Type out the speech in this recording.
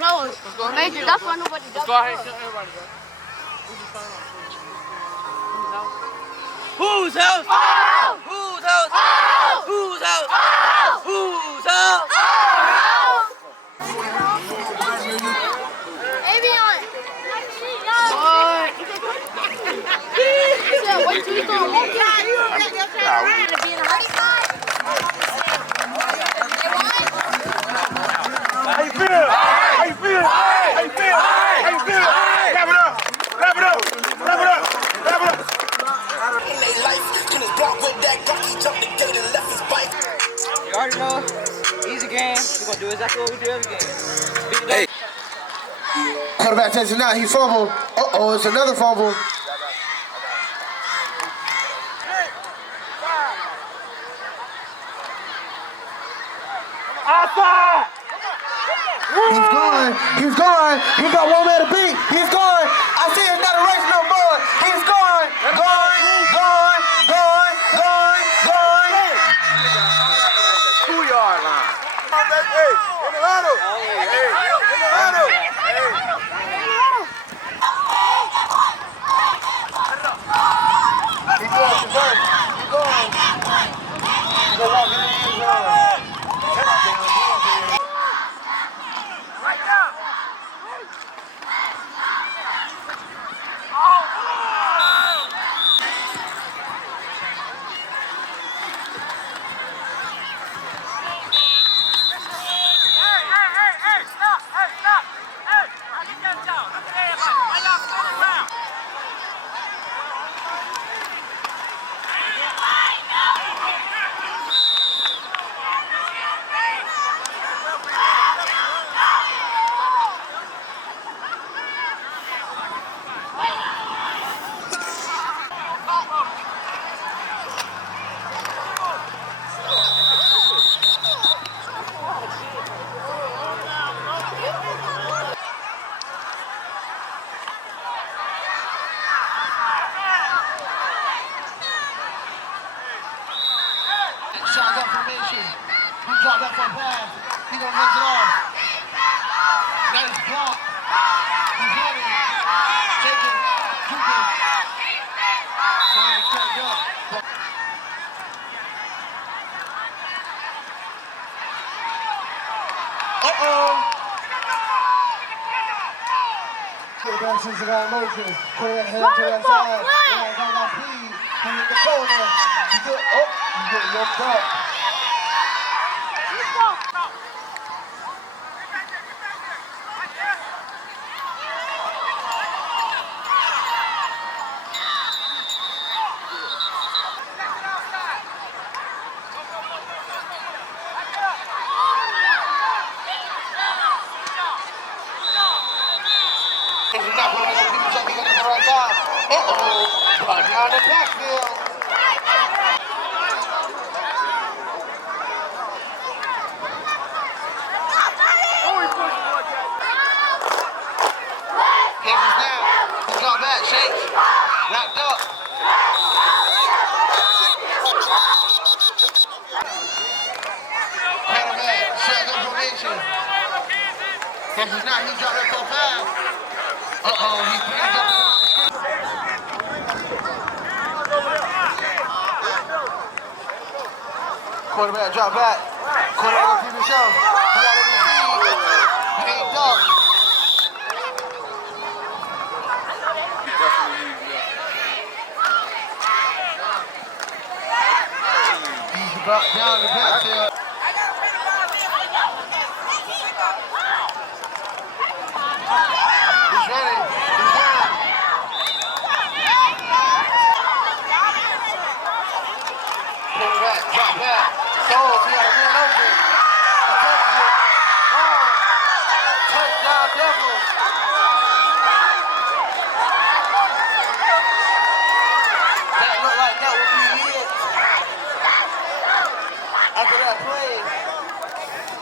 No, Major, that's why nobody does. Go ahead, everybody go. Whose house? Oh! Whose house? Oh! Whose house? Oh! Whose house? Oh! Avion! What you doing? Walk out. You don't get your friend to be in a hurry. How you feel? How you feel? How you feel? How you feel? Wrap it up! Wrap it up! Wrap it up! Wrap it up! You already know. Easy game. We're going to do exactly what we do every game. Hey. Quarterback takes it now. He fumbled. Uh-oh, it's another fumble. Outside! He's going. He's going. He got one man to beat. He's going. I see it's not a race no more. He's going. Going. Going. Going. Going. Going. 2-yard line. Hey, in the huddle. Hey, in the huddle. Keep going, Convert. Keep going. Go walk in the end zone. Shotgun formation. He dropped that for a pass. He gonna hands it off. Nice block. He's running. Taking. Keeping. Trying to cut it up. Uh-oh. Quarterback sends it out in motion. Quarterback head to that side. Yeah, got speed. He hit the corner. He good. Oh, he get yoked up. He's not going to let people check in the right time. Uh-oh. Right down the backfield. Hands down. He got back. Shakes. Wrapped up. Quarterback. Shotgun formation. Hands down. He dropped that for a pass. Uh-oh, he picked up the quarterback drop back. Quarterback keep himself. He got it in speed. Paid up. He's about down the backfield.